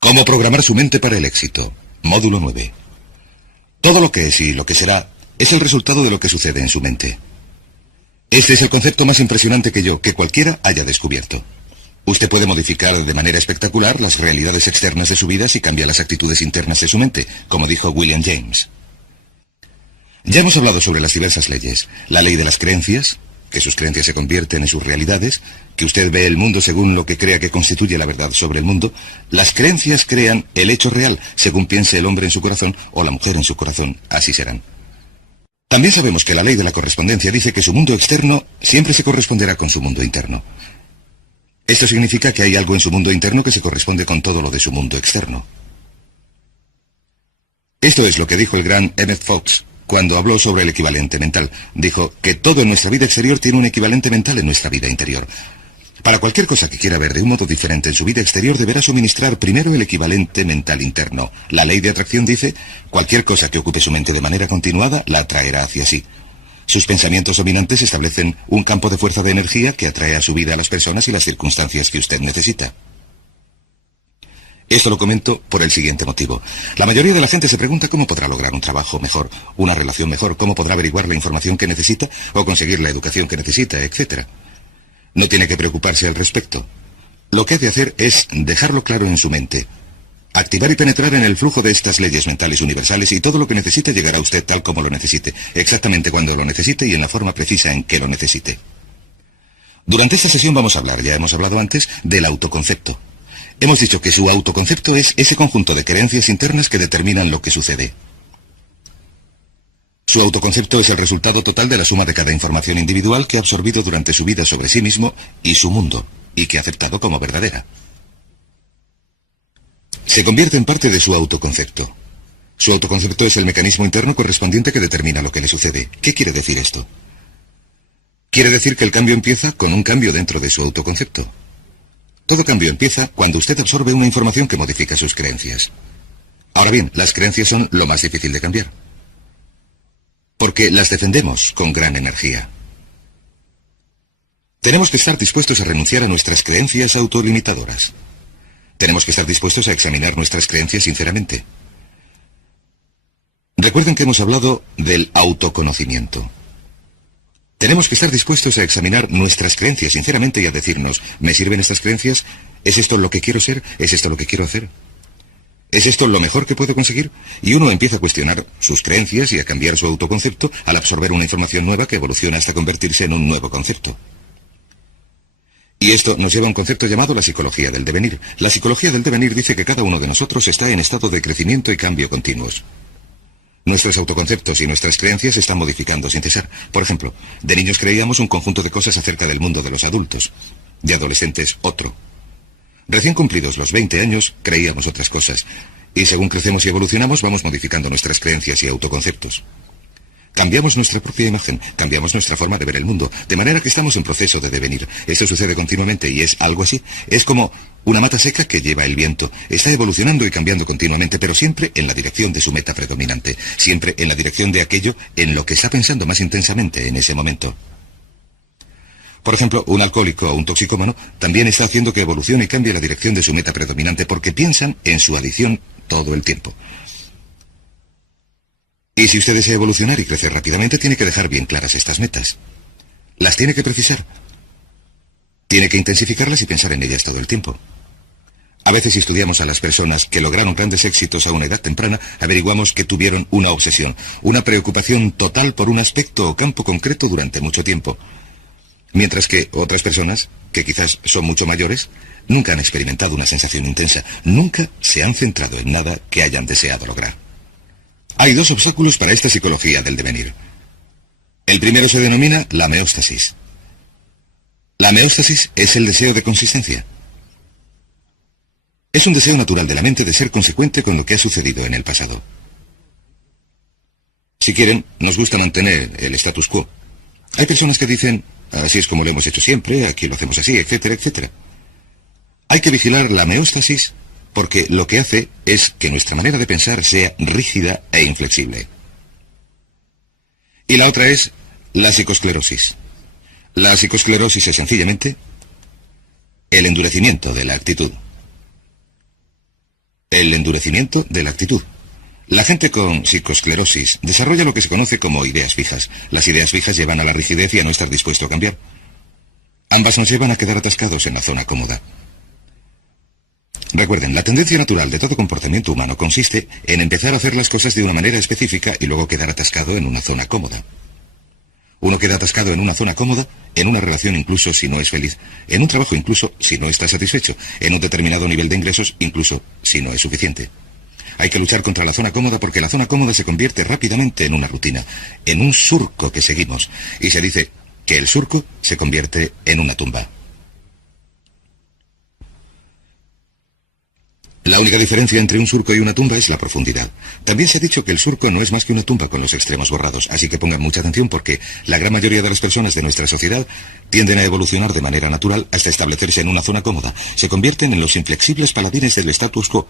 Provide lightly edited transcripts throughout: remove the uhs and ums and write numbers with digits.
Cómo programar su mente para el éxito. Módulo 9. Todo lo que es y lo que será es el resultado de lo que sucede en su mente. Este es el concepto más impresionante que cualquiera haya descubierto. Usted puede modificar de manera espectacular las realidades externas de su vida si cambia las actitudes internas de su mente, como dijo William James. Ya hemos hablado sobre las diversas leyes. La ley de las creencias, que sus creencias se convierten en sus realidades, que usted ve el mundo según lo que crea que constituye la verdad sobre el mundo. Las creencias crean el hecho real, según piense el hombre en su corazón o la mujer en su corazón, así serán. También sabemos que la ley de la correspondencia dice que su mundo externo siempre se corresponderá con su mundo interno. Esto significa que hay algo en su mundo interno que se corresponde con todo lo de su mundo externo. Esto es lo que dijo el gran Emmett Fox cuando habló sobre el equivalente mental. Dijo que todo en nuestra vida exterior tiene un equivalente mental en nuestra vida interior. Para cualquier cosa que quiera ver de un modo diferente en su vida exterior, deberá suministrar primero el equivalente mental interno. La ley de atracción dice, cualquier cosa que ocupe su mente de manera continuada, la atraerá hacia sí. Sus pensamientos dominantes establecen un campo de fuerza de energía que atrae a su vida a las personas y las circunstancias que usted necesita. Esto lo comento por el siguiente motivo. La mayoría de la gente se pregunta cómo podrá lograr un trabajo mejor, una relación mejor, cómo podrá averiguar la información que necesita o conseguir la educación que necesita, etc. No tiene que preocuparse al respecto. Lo que ha de hacer es dejarlo claro en su mente. Activar y penetrar en el flujo de estas leyes mentales universales y todo lo que necesite llegará a usted tal como lo necesite, exactamente cuando lo necesite y en la forma precisa en que lo necesite. Durante esta sesión vamos a hablar, ya hemos hablado antes, del autoconcepto. Hemos dicho que su autoconcepto es ese conjunto de creencias internas que determinan lo que sucede. Su autoconcepto es el resultado total de la suma de cada información individual que ha absorbido durante su vida sobre sí mismo y su mundo, y que ha aceptado como verdadera. Se convierte en parte de su autoconcepto. Su autoconcepto es el mecanismo interno correspondiente que determina lo que le sucede. ¿Qué quiere decir esto? Quiere decir que el cambio empieza con un cambio dentro de su autoconcepto. Todo cambio empieza cuando usted absorbe una información que modifica sus creencias. Ahora bien, las creencias son lo más difícil de cambiar, porque las defendemos con gran energía. Tenemos que estar dispuestos a renunciar a nuestras creencias autolimitadoras. Tenemos que estar dispuestos a examinar nuestras creencias sinceramente. Recuerden que hemos hablado del autoconocimiento. Tenemos que estar dispuestos a examinar nuestras creencias sinceramente y a decirnos, ¿me sirven estas creencias? ¿Es esto lo que quiero ser? ¿Es esto lo que quiero hacer? ¿Es esto lo mejor que puedo conseguir? Y uno empieza a cuestionar sus creencias y a cambiar su autoconcepto al absorber una información nueva que evoluciona hasta convertirse en un nuevo concepto. Y esto nos lleva a un concepto llamado la psicología del devenir. La psicología del devenir dice que cada uno de nosotros está en estado de crecimiento y cambio continuos. Nuestros autoconceptos y nuestras creencias se están modificando sin cesar. Por ejemplo, de niños creíamos un conjunto de cosas acerca del mundo de los adultos, de adolescentes otro. Recién cumplidos los 20 años, creíamos otras cosas, y según crecemos y evolucionamos, vamos modificando nuestras creencias y autoconceptos. Cambiamos nuestra propia imagen, cambiamos nuestra forma de ver el mundo, de manera que estamos en proceso de devenir. Esto sucede continuamente y es algo así. Es como una mata seca que lleva el viento. Está evolucionando y cambiando continuamente, pero siempre en la dirección de su meta predominante, siempre en la dirección de aquello en lo que está pensando más intensamente en ese momento. Por ejemplo, un alcohólico o un toxicómano también está haciendo que evolucione y cambie la dirección de su meta predominante porque piensan en su adicción todo el tiempo. Y si usted desea evolucionar y crecer rápidamente, tiene que dejar bien claras estas metas. Las tiene que precisar. Tiene que intensificarlas y pensar en ellas todo el tiempo. A veces, si estudiamos a las personas que lograron grandes éxitos a una edad temprana, averiguamos que tuvieron una obsesión, una preocupación total por un aspecto o campo concreto durante mucho tiempo. Mientras que otras personas, que quizás son mucho mayores, nunca han experimentado una sensación intensa, nunca se han centrado en nada que hayan deseado lograr. Hay dos obstáculos para esta psicología del devenir. El primero se denomina la meóstasis. La meóstasis es el deseo de consistencia. Es un deseo natural de la mente de ser consecuente con lo que ha sucedido en el pasado. Si quieren, nos gusta mantener el status quo. Hay personas que dicen, así es como lo hemos hecho siempre, aquí lo hacemos así, etcétera, etcétera. Hay que vigilar la meóstasis porque lo que hace es que nuestra manera de pensar sea rígida e inflexible. Y la otra es la psicosclerosis. La psicosclerosis es sencillamente el endurecimiento de la actitud. el endurecimiento de la actitud. La gente con psicoesclerosis desarrolla lo que se conoce como ideas fijas. Las ideas fijas llevan a la rigidez y a no estar dispuesto a cambiar. Ambas nos llevan a quedar atascados en la zona cómoda. Recuerden, la tendencia natural de todo comportamiento humano consiste en empezar a hacer las cosas de una manera específica y luego quedar atascado en una zona cómoda. Uno queda atascado en una zona cómoda, en una relación incluso si no es feliz, en un trabajo incluso si no está satisfecho, en un determinado nivel de ingresos incluso si no es suficiente. Hay que luchar contra la zona cómoda porque la zona cómoda se convierte rápidamente en una rutina, en un surco que seguimos, y se dice que el surco se convierte en una tumba. La única diferencia entre un surco y una tumba es la profundidad. También se ha dicho que el surco no es más que una tumba con los extremos borrados, así que pongan mucha atención porque la gran mayoría de las personas de nuestra sociedad tienden a evolucionar de manera natural hasta establecerse en una zona cómoda. Se convierten en los inflexibles paladines del status quo,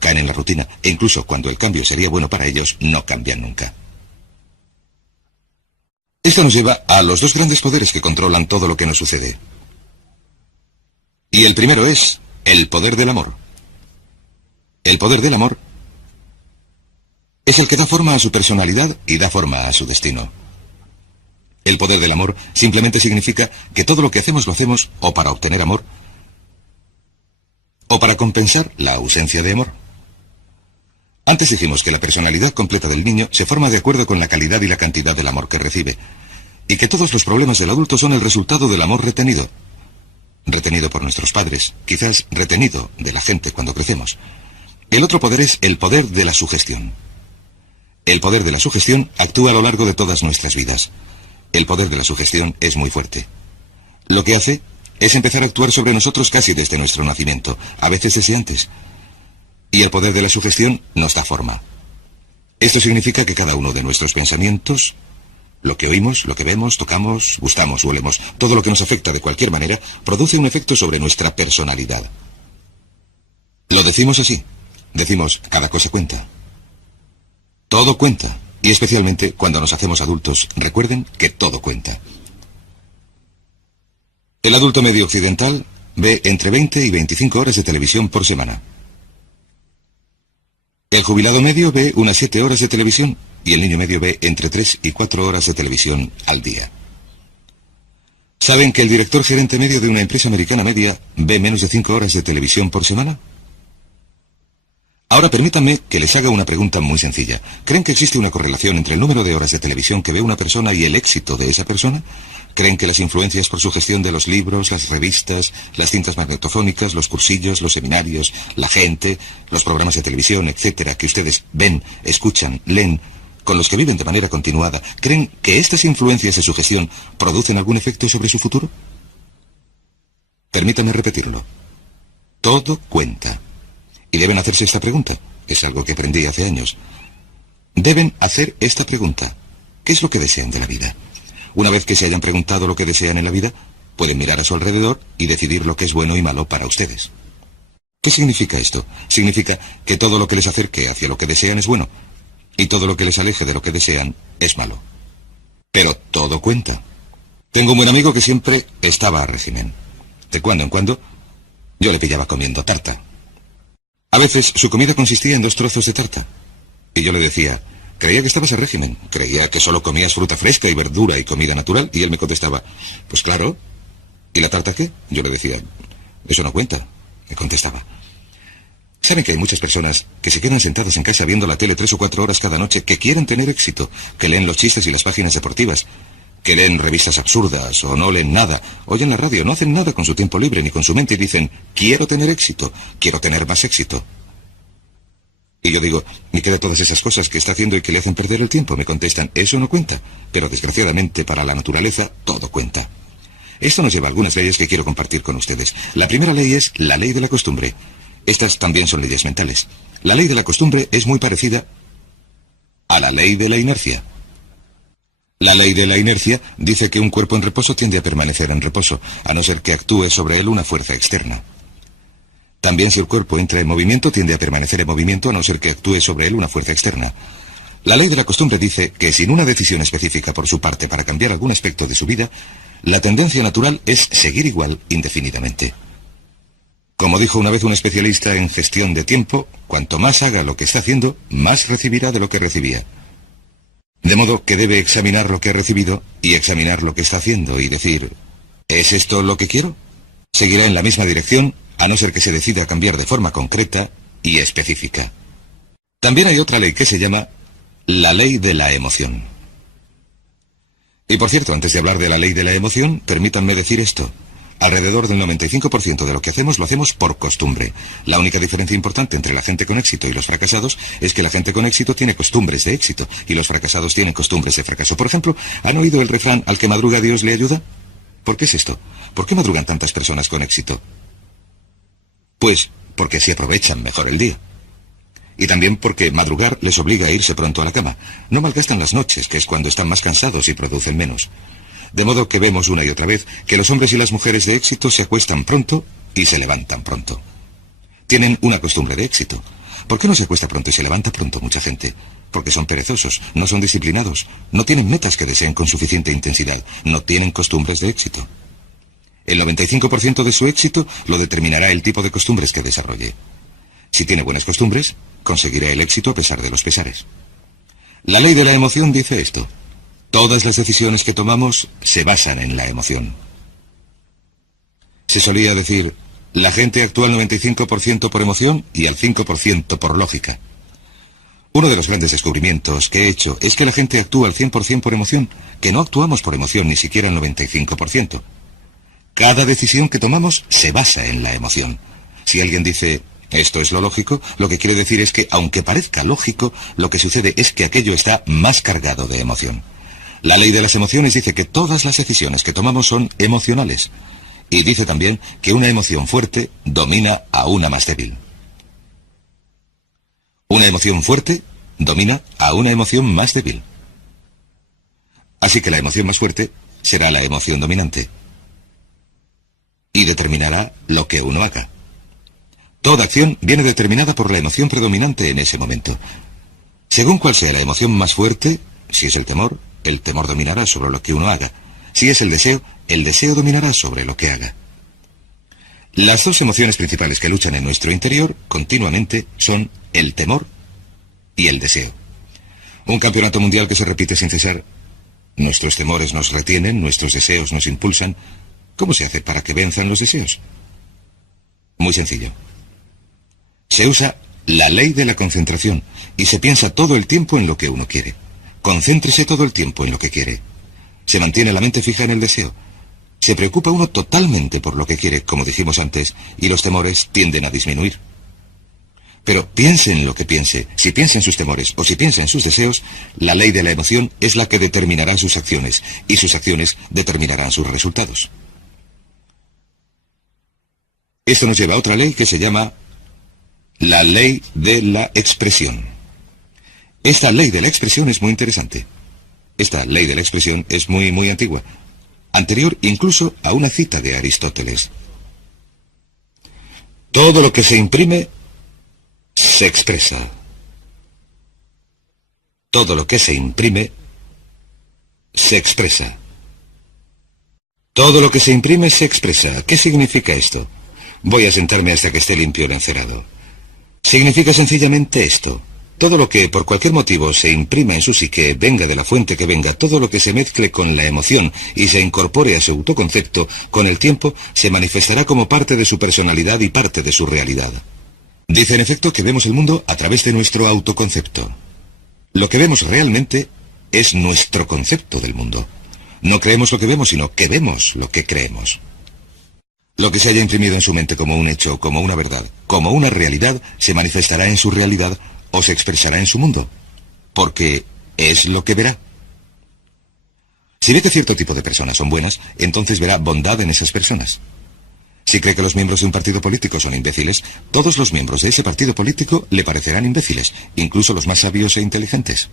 caen en la rutina e incluso cuando el cambio sería bueno para ellos, no cambian nunca. Esto nos lleva a los dos grandes poderes que controlan todo lo que nos sucede. Y el primero es el poder del amor. El poder del amor es el que da forma a su personalidad y da forma a su destino. El poder del amor simplemente significa que todo lo que hacemos lo hacemos o para obtener amor o para compensar la ausencia de amor. Antes dijimos que la personalidad completa del niño se forma de acuerdo con la calidad y la cantidad del amor que recibe, y que todos los problemas del adulto son el resultado del amor retenido. Retenido por nuestros padres, quizás retenido de la gente cuando crecemos. El otro poder es el poder de la sugestión. El poder de la sugestión actúa a lo largo de todas nuestras vidas. El poder de la sugestión es muy fuerte. Lo que hace es empezar a actuar sobre nosotros casi desde nuestro nacimiento, a veces desde antes. Y el poder de la sugestión nos da forma. Esto significa que cada uno de nuestros pensamientos, lo que oímos, lo que vemos, tocamos, gustamos o olemos, todo lo que nos afecta de cualquier manera, produce un efecto sobre nuestra personalidad. Lo decimos así. Decimos, cada cosa cuenta. Todo cuenta. Y especialmente cuando nos hacemos adultos, recuerden que todo cuenta. El adulto medio occidental ve entre 20 y 25 horas de televisión por semana. El jubilado medio ve unas 7 horas de televisión y el niño medio ve entre 3 y 4 horas de televisión al día. ¿Saben que el director gerente medio de una empresa americana media ve menos de 5 horas de televisión por semana? Ahora permítanme que les haga una pregunta muy sencilla. ¿Creen que existe una correlación entre el número de horas de televisión que ve una persona y el éxito de esa persona? ¿Creen que las influencias por sugestión de los libros, las revistas, las cintas magnetofónicas, los cursillos, los seminarios, la gente, los programas de televisión, etcétera, que ustedes ven, escuchan, leen, con los que viven de manera continuada, creen que estas influencias de sugestión producen algún efecto sobre su futuro? Permítanme repetirlo. Todo cuenta. Y deben hacerse esta pregunta. Es algo que aprendí hace años. Deben hacer esta pregunta. ¿Qué es lo que desean de la vida? Una vez que se hayan preguntado lo que desean en la vida, pueden mirar a su alrededor y decidir lo que es bueno y malo para ustedes. ¿Qué significa esto? Significa que todo lo que les acerque hacia lo que desean es bueno, y todo lo que les aleje de lo que desean es malo. Pero todo cuenta. Tengo un buen amigo que siempre estaba a régimen. De cuando en cuando, yo le pillaba comiendo tarta. A veces su comida consistía en 2 trozos de tarta. Y yo le decía, creía que estabas a régimen, creía que solo comías fruta fresca y verdura y comida natural. Y él me contestaba, pues claro. ¿Y la tarta qué? Yo le decía, eso no cuenta. Me contestaba. ¿Saben que hay muchas personas que se quedan sentadas en casa viendo la tele 3 o 4 horas cada noche, que quieren tener éxito, que leen los chistes y las páginas deportivas, que leen revistas absurdas o no leen nada, oyen la radio, no hacen nada con su tiempo libre ni con su mente y dicen, quiero tener éxito, quiero tener más éxito? Y yo digo, ¿y qué de todas esas cosas que está haciendo y que le hacen perder el tiempo? Me contestan, eso no cuenta, pero desgraciadamente para la naturaleza todo cuenta. Esto nos lleva a algunas leyes que quiero compartir con ustedes. La primera ley es la ley de la costumbre. Estas también son leyes mentales. La ley de la costumbre es muy parecida a la ley de la inercia. La ley de la inercia dice que un cuerpo en reposo tiende a permanecer en reposo, a no ser que actúe sobre él una fuerza externa. También si el cuerpo entra en movimiento, tiende a permanecer en movimiento, a no ser que actúe sobre él una fuerza externa. La ley de la costumbre dice que sin una decisión específica por su parte para cambiar algún aspecto de su vida, la tendencia natural es seguir igual indefinidamente. Como dijo una vez un especialista en gestión de tiempo, cuanto más haga lo que está haciendo, más recibirá de lo que recibía. De modo que debe examinar lo que ha recibido y examinar lo que está haciendo y decir, ¿es esto lo que quiero? Seguirá en la misma dirección, a no ser que se decida a cambiar de forma concreta y específica. También hay otra ley que se llama la ley de la emoción. Y por cierto, antes de hablar de la ley de la emoción, permítanme decir esto. Alrededor del 95% de lo que hacemos lo hacemos por costumbre. La única diferencia importante entre la gente con éxito y los fracasados es que la gente con éxito tiene costumbres de éxito y los fracasados tienen costumbres de fracaso. Por ejemplo, ¿han oído el refrán al que madruga Dios le ayuda? ¿Por qué es esto? ¿Por qué madrugan tantas personas con éxito? Pues porque así aprovechan mejor el día. Y también porque madrugar les obliga a irse pronto a la cama. No malgastan las noches, que es cuando están más cansados y producen menos. De modo que vemos una y otra vez que los hombres y las mujeres de éxito se acuestan pronto y se levantan pronto. Tienen una costumbre de éxito. ¿Por qué no se acuesta pronto y se levanta pronto mucha gente? Porque son perezosos, no son disciplinados, no tienen metas que deseen con suficiente intensidad, no tienen costumbres de éxito. El 95% de su éxito lo determinará el tipo de costumbres que desarrolle. Si tiene buenas costumbres, conseguirá el éxito a pesar de los pesares. La ley de la emoción dice esto. Todas las decisiones que tomamos se basan en la emoción. Se solía decir, la gente actúa al 95% por emoción y al 5% por lógica. Uno de los grandes descubrimientos que he hecho es que la gente actúa al 100% por emoción, que no actuamos por emoción ni siquiera al 95%. Cada decisión que tomamos se basa en la emoción. Si alguien dice, esto es lo lógico, lo que quiere decir es que, aunque parezca lógico, lo que sucede es que aquello está más cargado de emoción. La ley de las emociones dice que todas las decisiones que tomamos son emocionales. Y dice también que una emoción fuerte domina a una más débil. Una emoción fuerte domina a una emoción más débil. Así que la emoción más fuerte será la emoción dominante. Y determinará lo que uno haga. Toda acción viene determinada por la emoción predominante en ese momento. Según cuál sea la emoción más fuerte, si es el temor dominará sobre lo que uno haga. Si es el deseo dominará sobre lo que haga. Las dos emociones principales que luchan en nuestro interior continuamente son el temor y el deseo. Un campeonato mundial que se repite sin cesar. Nuestros temores nos retienen, nuestros deseos nos impulsan. ¿Cómo se hace para que venzan los deseos? Muy sencillo. Se usa la ley de la concentración y se piensa todo el tiempo en lo que uno quiere. Concéntrese todo el tiempo en lo que quiere. Se mantiene la mente fija en el deseo. Se preocupa uno totalmente por lo que quiere, como dijimos antes, y los temores tienden a disminuir. Pero piense en lo que piense, si piensa en sus temores o si piensa en sus deseos, la ley de la emoción es la que determinará sus acciones, y sus acciones determinarán sus resultados. Esto nos lleva a otra ley que se llama la ley de la expresión. Esta ley de la expresión es muy interesante. Esta ley de la expresión es muy antigua, anterior incluso a una cita de Aristóteles. Todo lo que se imprime se expresa. Todo lo que se imprime se expresa. Todo lo que se imprime se expresa. ¿Qué significa esto? Voy a sentarme hasta que esté limpio el encerado. Significa sencillamente esto. Todo lo que por cualquier motivo se imprima en su psique, venga de la fuente que venga, todo lo que se mezcle con la emoción y se incorpore a su autoconcepto, con el tiempo se manifestará como parte de su personalidad y parte de su realidad. Dice en efecto que vemos el mundo a través de nuestro autoconcepto. Lo que vemos realmente es nuestro concepto del mundo. No creemos lo que vemos, sino que vemos lo que creemos. Lo que se haya imprimido en su mente como un hecho, como una verdad, como una realidad, se manifestará en su realidad o se expresará en su mundo, porque es lo que verá. Si ve que cierto tipo de personas son buenas, entonces verá bondad en esas personas. Si cree que los miembros de un partido político son imbéciles, todos los miembros de ese partido político le parecerán imbéciles, incluso los más sabios e inteligentes.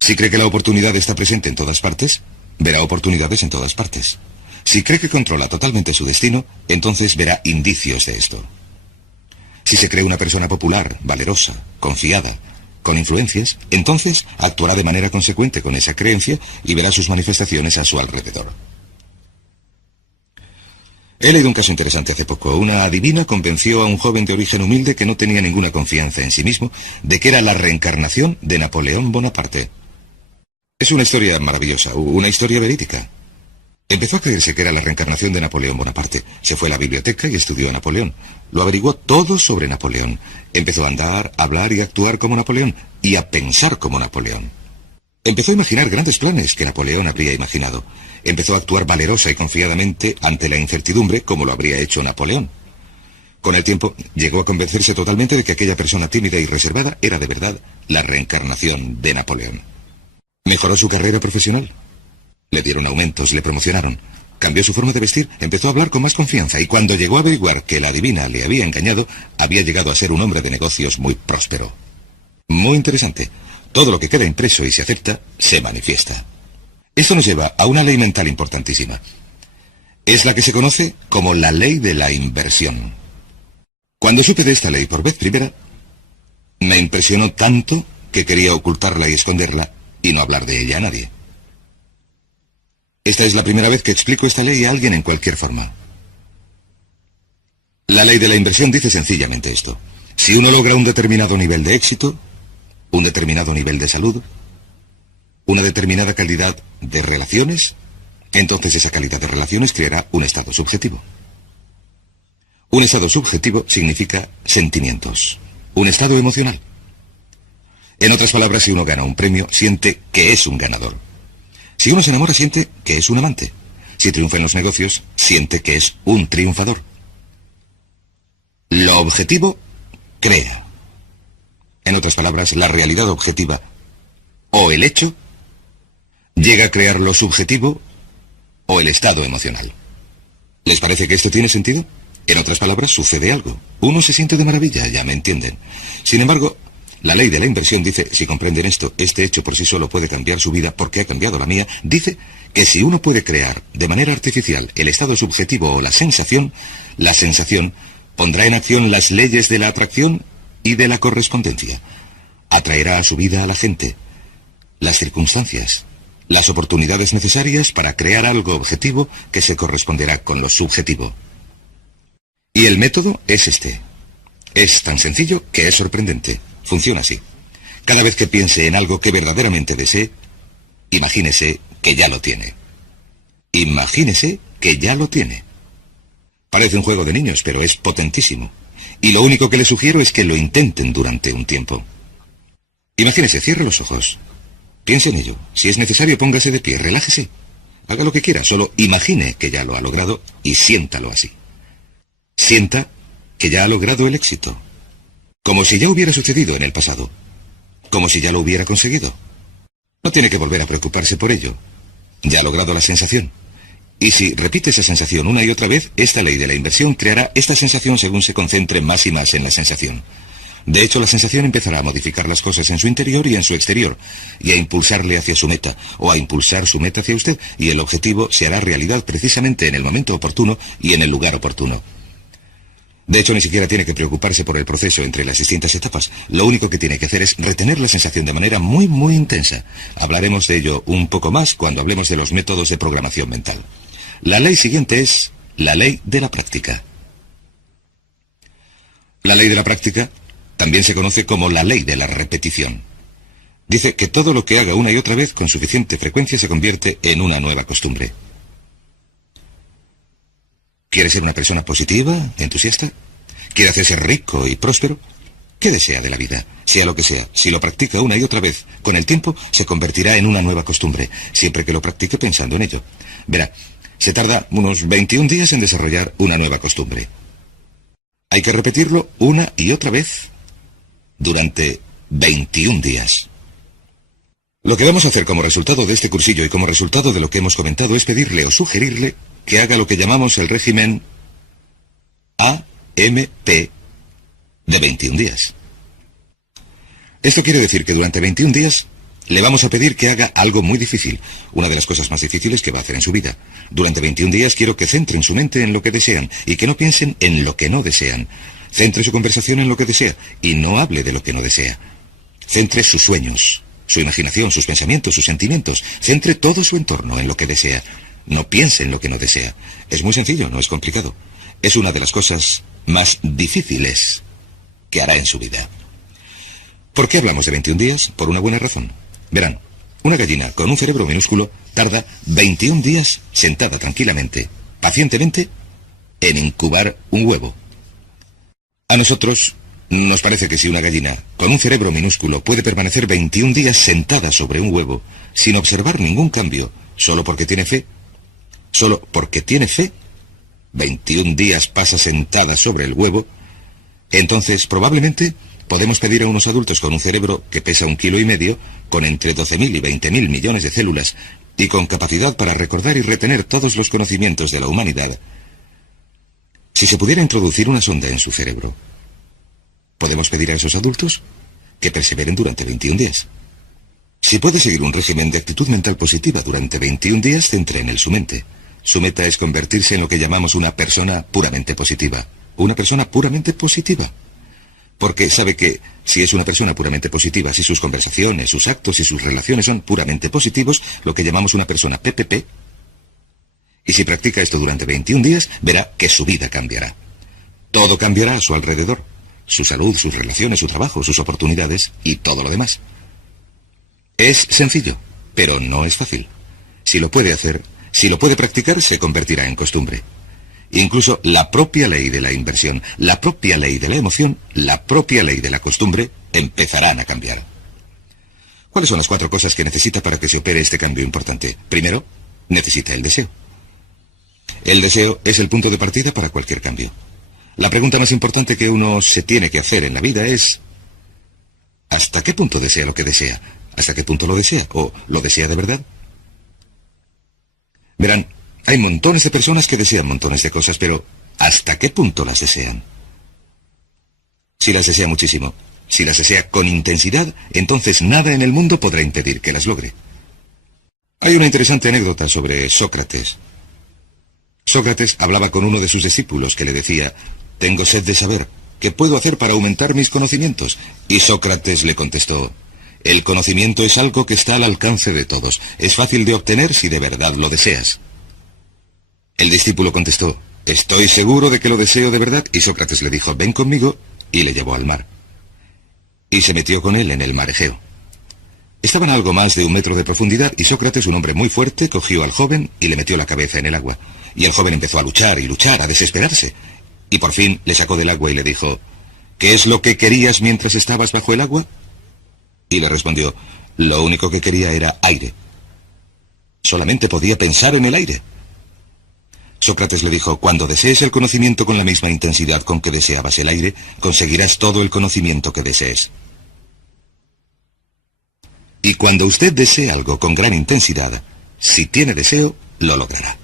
Si cree que la oportunidad está presente en todas partes, verá oportunidades en todas partes. Si cree que controla totalmente su destino, entonces verá indicios de esto. Si se cree una persona popular, valerosa, confiada, con influencias, entonces actuará de manera consecuente con esa creencia y verá sus manifestaciones a su alrededor. He leído un caso interesante hace poco. Una adivina convenció a un joven de origen humilde que no tenía ninguna confianza en sí mismo de que era la reencarnación de Napoleón Bonaparte. Es una historia maravillosa, una historia verídica. Empezó a creerse que era la reencarnación de Napoleón Bonaparte. Se fue a la biblioteca y estudió a Napoleón. Lo averiguó todo sobre Napoleón. Empezó a andar, a hablar y a actuar como Napoleón, y a pensar como Napoleón. Empezó a imaginar grandes planes que Napoleón habría imaginado. Empezó a actuar valerosa y confiadamente ante la incertidumbre como lo habría hecho Napoleón. Con el tiempo llegó a convencerse totalmente de que aquella persona tímida y reservada era de verdad la reencarnación de Napoleón. Mejoró su carrera profesional. Le dieron aumentos, le promocionaron. Cambió su forma de vestir, empezó a hablar con más confianza y cuando llegó a averiguar que la adivina le había engañado, había llegado a ser un hombre de negocios muy próspero. Muy interesante. Todo lo que queda impreso y se acepta, se manifiesta. Esto nos lleva a una ley mental importantísima. Es la que se conoce como la ley de la inversión. Cuando supe de esta ley por vez primera, me impresionó tanto que quería ocultarla y esconderla y no hablar de ella a nadie. Esta es la primera vez que explico esta ley a alguien en cualquier forma. La ley de la inversión dice sencillamente esto. Si uno logra un determinado nivel de éxito, un determinado nivel de salud, una determinada calidad de relaciones, entonces esa calidad de relaciones creará un estado subjetivo. Un estado subjetivo significa sentimientos, un estado emocional. En otras palabras, si uno gana un premio, siente que es un ganador. Si uno se enamora, siente que es un amante. Si triunfa en los negocios, siente que es un triunfador. Lo objetivo crea. En otras palabras, la realidad objetiva o el hecho llega a crear lo subjetivo o el estado emocional. ¿Les parece que esto tiene sentido? En otras palabras, sucede algo. Uno se siente de maravilla, ya me entienden. Sin embargo, la ley de la inversión dice, si comprenden esto, este hecho por sí solo puede cambiar su vida porque ha cambiado la mía. Dice que si uno puede crear de manera artificial el estado subjetivo o la sensación pondrá en acción las leyes de la atracción y de la correspondencia. Atraerá a su vida a la gente, las circunstancias, las oportunidades necesarias para crear algo objetivo que se corresponderá con lo subjetivo. Y el método es este. Es tan sencillo que es sorprendente. Funciona así. Cada vez que piense en algo que verdaderamente desee, imagínese que ya lo tiene. Imagínese que ya lo tiene. Parece un juego de niños, pero es potentísimo. Y lo único que les sugiero es que lo intenten durante un tiempo. Imagínese, cierre los ojos. Piense en ello. Si es necesario, póngase de pie, relájese. Haga lo que quiera, solo imagine que ya lo ha logrado y siéntalo así. Sienta que ya ha logrado el éxito. Como si ya hubiera sucedido en el pasado. Como si ya lo hubiera conseguido. No tiene que volver a preocuparse por ello. Ya ha logrado la sensación. Y si repite esa sensación una y otra vez, esta ley de la inversión creará esta sensación según se concentre más y más en la sensación. De hecho, la sensación empezará a modificar las cosas en su interior y en su exterior, y a impulsarle hacia su meta, o a impulsar su meta hacia usted, y el objetivo se hará realidad precisamente en el momento oportuno y en el lugar oportuno. De hecho, ni siquiera tiene que preocuparse por el proceso entre las distintas etapas. Lo único que tiene que hacer es retener la sensación de manera muy, muy intensa. Hablaremos de ello un poco más cuando hablemos de los métodos de programación mental. La ley siguiente es la ley de la práctica. La ley de la práctica también se conoce como la ley de la repetición. Dice que todo lo que haga una y otra vez con suficiente frecuencia se convierte en una nueva costumbre. ¿Quiere ser una persona positiva, entusiasta? ¿Quiere hacerse rico y próspero? ¿Qué desea de la vida? Sea lo que sea, si lo practica una y otra vez, con el tiempo se convertirá en una nueva costumbre, siempre que lo practique pensando en ello. Verá, se tarda unos 21 días en desarrollar una nueva costumbre. Hay que repetirlo una y otra vez durante 21 días. Lo que vamos a hacer como resultado de este cursillo y como resultado de lo que hemos comentado es pedirle o sugerirle que haga lo que llamamos el régimen AMP de 21 días. Esto quiere decir que durante 21 días le vamos a pedir que haga algo muy difícil, una de las cosas más difíciles que va a hacer en su vida. Durante 21 días quiero que centren su mente en lo que desean y que no piensen en lo que no desean. Centre su conversación en lo que desea y no hable de lo que no desea. Centre sus sueños, su imaginación, sus pensamientos, sus sentimientos. Centre todo su entorno en lo que desea. No piense en lo que no desea. Es muy sencillo, no es complicado. Es una de las cosas más difíciles que hará en su vida. ¿Por qué hablamos de 21 días? Por una buena razón. Verán, una gallina con un cerebro minúsculo tarda 21 días sentada tranquilamente, pacientemente, en incubar un huevo. A nosotros nos parece que si una gallina con un cerebro minúsculo puede permanecer 21 días sentada sobre un huevo sin observar ningún cambio, solo porque tiene fe, 21 días pasa sentada sobre el huevo, entonces probablemente podemos pedir a unos adultos con un cerebro que pesa 1,5 kilos, con entre 12.000 y 20.000 millones de células y con capacidad para recordar y retener todos los conocimientos de la humanidad. Si se pudiera introducir una sonda en su cerebro, podemos pedir a esos adultos que perseveren durante 21 días. Si puede seguir un régimen de actitud mental positiva durante 21 días, centre en él su mente. Su meta es convertirse en lo que llamamos una persona puramente positiva. Una persona puramente positiva. Porque sabe que si es una persona puramente positiva, si sus conversaciones, sus actos y sus relaciones son puramente positivos, lo que llamamos una persona PPP, y si practica esto durante 21 días, verá que su vida cambiará. Todo cambiará a su alrededor. Su salud, sus relaciones, su trabajo, sus oportunidades y todo lo demás. Es sencillo, pero no es fácil. Si lo puede hacer, si lo puede practicar, se convertirá en costumbre. Incluso la propia ley de la inversión, la propia ley de la emoción, la propia ley de la costumbre, empezarán a cambiar. ¿Cuáles son las 4 cosas que necesita para que se opere este cambio importante? Primero, necesita el deseo. El deseo es el punto de partida para cualquier cambio. La pregunta más importante que uno se tiene que hacer en la vida es: ¿hasta qué punto desea lo que desea? ¿Hasta qué punto lo desea? ¿O lo desea de verdad? Verán, hay montones de personas que desean montones de cosas, pero ¿hasta qué punto las desean? Si las desea muchísimo, si las desea con intensidad, entonces nada en el mundo podrá impedir que las logre. Hay una interesante anécdota sobre Sócrates. Sócrates hablaba con uno de sus discípulos que le decía: «Tengo sed de saber, ¿qué puedo hacer para aumentar mis conocimientos?». Y Sócrates le contestó: «El conocimiento es algo que está al alcance de todos. Es fácil de obtener si de verdad lo deseas». El discípulo contestó: «Estoy seguro de que lo deseo de verdad». Y Sócrates le dijo: «Ven conmigo», y le llevó al mar. Y se metió con él en el mar Egeo. Estaban a algo más de 1 metro de profundidad y Sócrates, un hombre muy fuerte, cogió al joven y le metió la cabeza en el agua. Y el joven empezó a luchar y luchar, a desesperarse. Y por fin le sacó del agua y le dijo: «¿Qué es lo que querías mientras estabas bajo el agua?». Y le respondió: «Lo único que quería era aire. Solamente podía pensar en el aire». Sócrates le dijo: «Cuando desees el conocimiento con la misma intensidad con que deseabas el aire, conseguirás todo el conocimiento que desees. Y cuando usted desee algo con gran intensidad, si tiene deseo, lo logrará».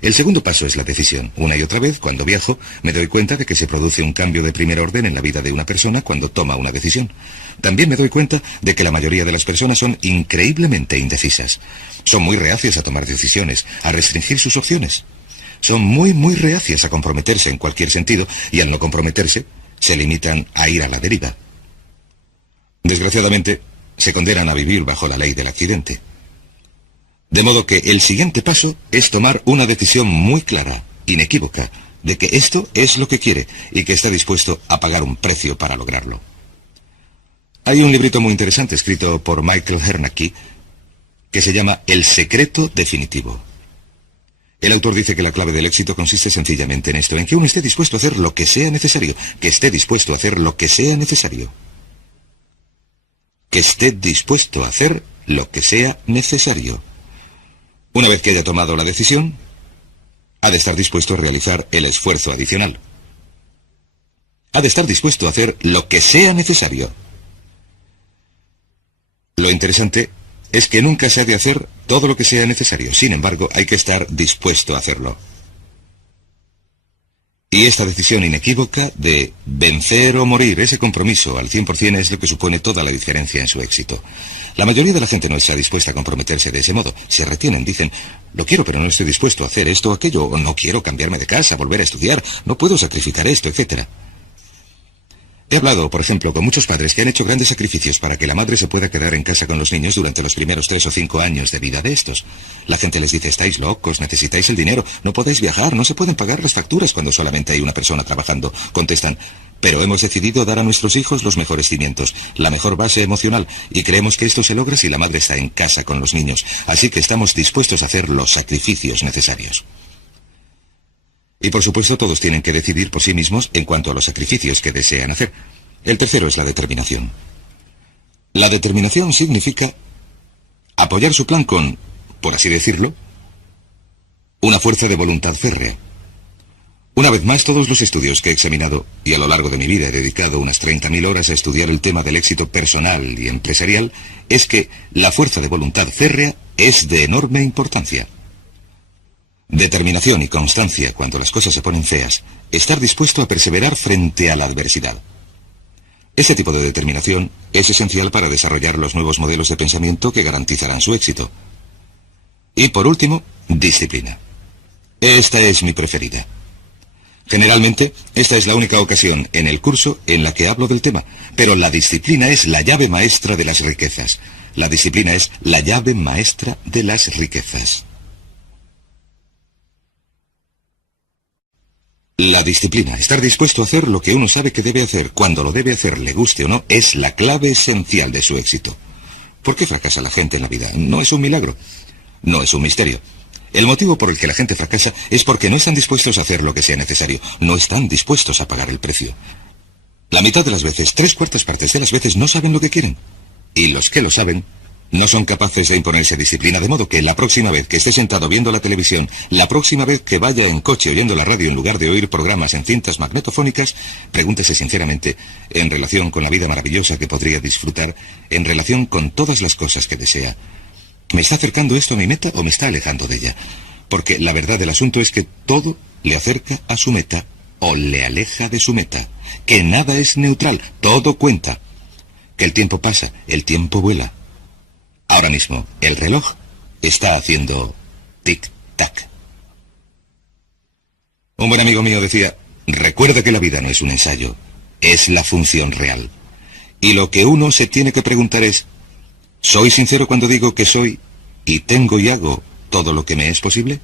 El segundo paso es la decisión. Una y otra vez, cuando viajo, me doy cuenta de que se produce un cambio de primer orden en la vida de una persona cuando toma una decisión. También me doy cuenta de que la mayoría de las personas son increíblemente indecisas. Son muy reacias a tomar decisiones, a restringir sus opciones. Son muy reacias a comprometerse en cualquier sentido, y al no comprometerse, se limitan a ir a la deriva. Desgraciadamente, se condenan a vivir bajo la ley del accidente. De modo que el siguiente paso es tomar una decisión muy clara, inequívoca, de que esto es lo que quiere y que está dispuesto a pagar un precio para lograrlo. Hay un librito muy interesante escrito por Michael Hernacki que se llama El secreto definitivo. El autor dice que la clave del éxito consiste sencillamente en esto, en que uno esté dispuesto a hacer lo que sea necesario, que esté dispuesto a hacer lo que sea necesario. Que esté dispuesto a hacer lo que sea necesario. Una vez que haya tomado la decisión, ha de estar dispuesto a realizar el esfuerzo adicional. Ha de estar dispuesto a hacer lo que sea necesario. Lo interesante es que nunca se ha de hacer todo lo que sea necesario. Sin embargo, hay que estar dispuesto a hacerlo. Y esta decisión inequívoca de vencer o morir, ese compromiso al 100% es lo que supone toda la diferencia en su éxito. La mayoría de la gente no está dispuesta a comprometerse de ese modo. Se retienen, dicen: «Lo quiero, pero no estoy dispuesto a hacer esto o aquello», o «No quiero cambiarme de casa, volver a estudiar, no puedo sacrificar esto», etc. He hablado, por ejemplo, con muchos padres que han hecho grandes sacrificios para que la madre se pueda quedar en casa con los niños durante los primeros 3 o 5 años de vida de estos. La gente les dice, estáis locos, necesitáis el dinero, no podéis viajar, no se pueden pagar las facturas cuando solamente hay una persona trabajando. Contestan, pero hemos decidido dar a nuestros hijos los mejores cimientos, la mejor base emocional, y creemos que esto se logra si la madre está en casa con los niños, así que estamos dispuestos a hacer los sacrificios necesarios. Y por supuesto todos tienen que decidir por sí mismos en cuanto a los sacrificios que desean hacer. El tercero es la determinación. La determinación significa apoyar su plan con, por así decirlo, una fuerza de voluntad férrea. Una vez más, todos los estudios que he examinado, y a lo largo de mi vida he dedicado unas 30.000 horas a estudiar el tema del éxito personal y empresarial, es que la fuerza de voluntad férrea es de enorme importancia. Determinación y constancia cuando las cosas se ponen feas, estar dispuesto a perseverar frente a la adversidad. Este tipo de determinación es esencial para desarrollar los nuevos modelos de pensamiento que garantizarán su éxito. Y por último, disciplina. Esta es mi preferida. Generalmente, esta es la única ocasión en el curso en la que hablo del tema, pero la disciplina es la llave maestra de las riquezas. La disciplina es la llave maestra de las riquezas. La disciplina, estar dispuesto a hacer lo que uno sabe que debe hacer, cuando lo debe hacer, le guste o no, es la clave esencial de su éxito. ¿Por qué fracasa la gente en la vida? No es un milagro, no es un misterio. El motivo por el que la gente fracasa es porque no están dispuestos a hacer lo que sea necesario, no están dispuestos a pagar el precio. La mitad de las veces, 3/4 partes de las veces, no saben lo que quieren. Y los que lo saben, no son capaces de imponerse disciplina, de modo que la próxima vez que esté sentado viendo la televisión, la próxima vez que vaya en coche oyendo la radio en lugar de oír programas en cintas magnetofónicas, pregúntese sinceramente, en relación con la vida maravillosa que podría disfrutar, en relación con todas las cosas que desea, ¿me está acercando esto a mi meta o me está alejando de ella? Porque la verdad del asunto es que todo le acerca a su meta o le aleja de su meta, que nada es neutral, todo cuenta, que el tiempo pasa, el tiempo vuela. Ahora mismo, el reloj está haciendo tic-tac. Un buen amigo mío decía, recuerda que la vida no es un ensayo, es la función real. Y lo que uno se tiene que preguntar es, ¿soy sincero cuando digo que soy y tengo y hago todo lo que me es posible?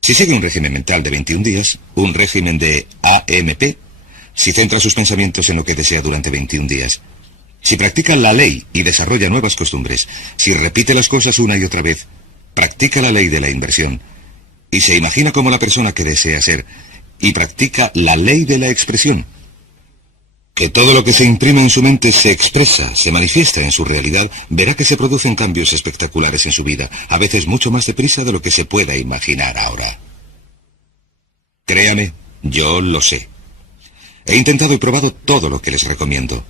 Si sigue un régimen mental de 21 días, un régimen de AMP, si centra sus pensamientos en lo que desea durante 21 días, si practica la ley y desarrolla nuevas costumbres, si repite las cosas una y otra vez, practica la ley de la inversión, y se imagina como la persona que desea ser, y practica la ley de la expresión, que todo lo que se imprime en su mente se expresa, se manifiesta en su realidad, verá que se producen cambios espectaculares en su vida, a veces mucho más deprisa de lo que se pueda imaginar ahora. Créame, yo lo sé. He intentado y probado todo lo que les recomiendo.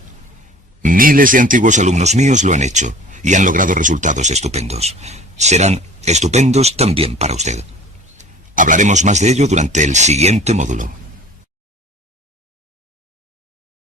Miles de antiguos alumnos míos lo han hecho y han logrado resultados estupendos. Serán estupendos también para usted. Hablaremos más de ello durante el siguiente módulo.